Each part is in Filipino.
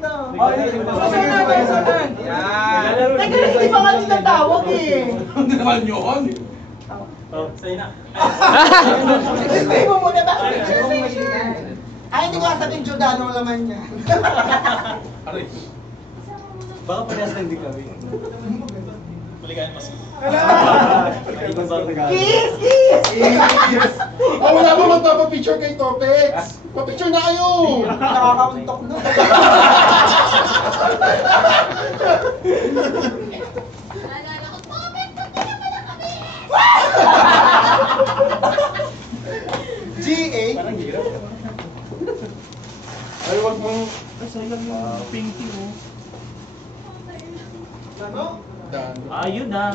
Susunod. Yan. Teka, hindi pa nga tinatawag eh. Hindi naman yun. Sa'yo na. Explain mo muna, bakit picture? Ay, hindi ko sasabihin Giordano ang laman niya. Aray. Baka parehas lang din kami. Balikan mas. Kiss! Kiss! Oh, wala mo magpapapicture kay Topex. Papicture na kayo. Nakakauntok na. GA? Parang hirap. Ay, wag mong... Sayang yung pinky mo. Ano? Ayun na.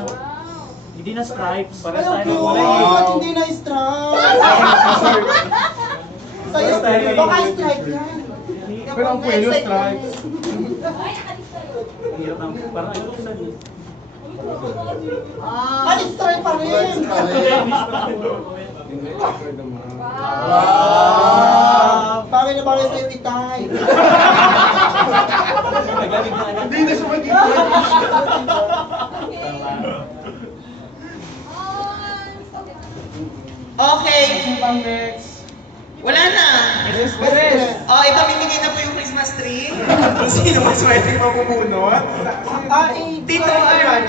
Hindi na stripes. Para Ay, tayo ang kulay. cute! Hindi na stripe! Sa'yo, baka stripe yan. Pero ang puwelo stripes. Ang hirap ng... Parang ayaw ko na din. Ay, stripe pa rin! Bagay na bagay sa'yo itay. Naglamig na anak. Hindi na siya mag-ito. Okay. Pang next. Wala na. Best friend. Oh, ipamimigay na po yung Christmas tree. Kung sino mas swerte yung mabubunot. Ah, eh, Tito R.